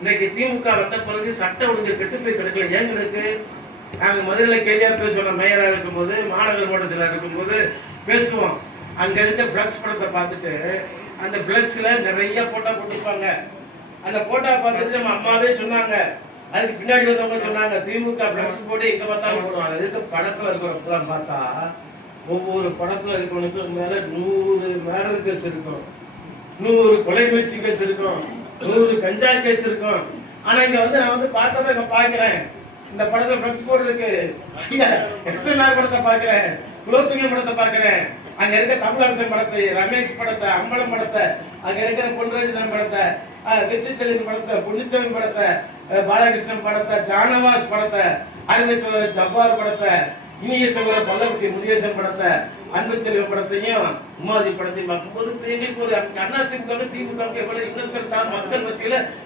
இன்னைக்கு திமுக வந்த பிறகு சட்ட ஒழுங்கு கெட்டு போய் கிடக்கல. ஏன் கிடக்கு? நாங்க மதுரையில கேள்வியா பேசுவோம், மேயரா இருக்கும்போது, மாநகர் மன்றத்தில் இருக்கும்போது பேசுவோம். அங்க இருக்க பிளக்ஸ் படத்தை பார்த்துட்டு அந்த பிளக்ஸ்ல நிறைய போட்டோ போட்டிருப்பாங்க. அந்த போட்டோ பார்த்துட்டு நம்ம அம்மாவே சொன்னாங்க, அதுக்கு பின்னாடி வந்தவங்க சொன்னாங்க, திமுக பிளக்ஸ் போட்டு எங்க பார்த்தாலும் போடுவாங்க. இதுக்கு படத்துல இருக்கிற பார்த்தா ஒவ்வொரு படத்துல இருக்கிறவனுக்கு மேல 100 மேடல் கேஸ் இருக்கும், 100 கொலை முயற்சி கேஸ் இருக்கும், 100 கஞ்சா கேஸ் இருக்கும். ஆனா இங்க வந்து நான் வந்து பார்த்ததை இங்க பாக்குறேன், இந்த படத்துல பிளக்ஸ் போடுறதுக்கு எஸ்என்ஆர் படத்தை பாக்குறேன், குலோத்துங்க படத்தை பாக்குறேன், அங்க இருக்க தமிழரசன் படத்தை, ரமேஷ் படத்தை, அம்பலம் படத்தை, அங்க இருக்கிற பொன்ராஜன் படத்தை, வெற்றி செல்வன் படத்தை, பொன்னிச்சவன் படத்தை, பாலகிருஷ்ணன் படத்தை, ஜானவாஸ் படத்தை, அறிவச்சோழர் ஜப்பார் படத்தை, இனிய சகோதர பல்லவட்டி முருகேசன் படத்தை, அன்பு செல்வன் படத்தையும் உமாதி படத்தையும் பார்க்கும்போது எங்களுக்கு ஒரு அதிமுக திமுக எவ்வளவு இன்னசென்டா மக்கள் மத்தியில